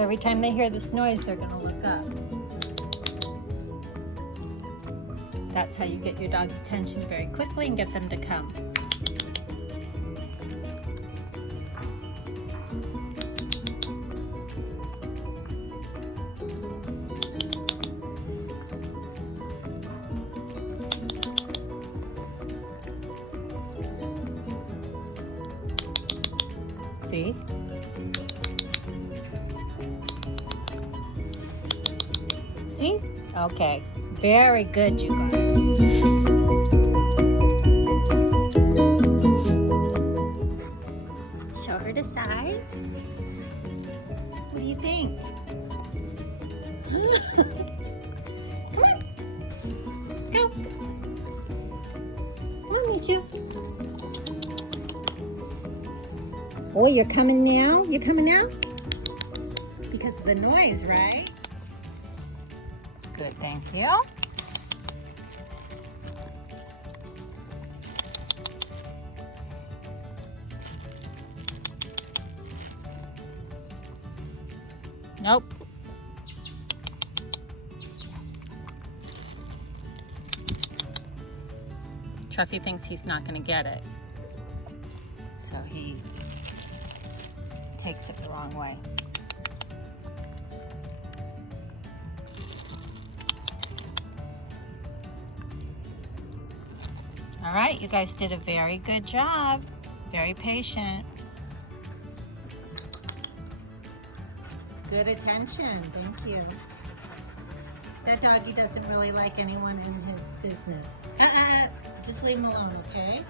So every time they hear this noise, they're gonna look up. That's how you get your dog's attention very quickly and get them to come. See? See? Okay. Very good, you guys. Show her the side. What do you think? Come on. Let's go. Come on, MISHO. Oh, you're coming now? You're coming now? Because of the noise, right? Good, thank you. Nope. Truffy thinks he's not going to get it, so he takes it the wrong way. All right, you guys did a very good job. Very patient. Good attention, thank you. That doggy doesn't really like anyone in his business. Just leave him alone, okay?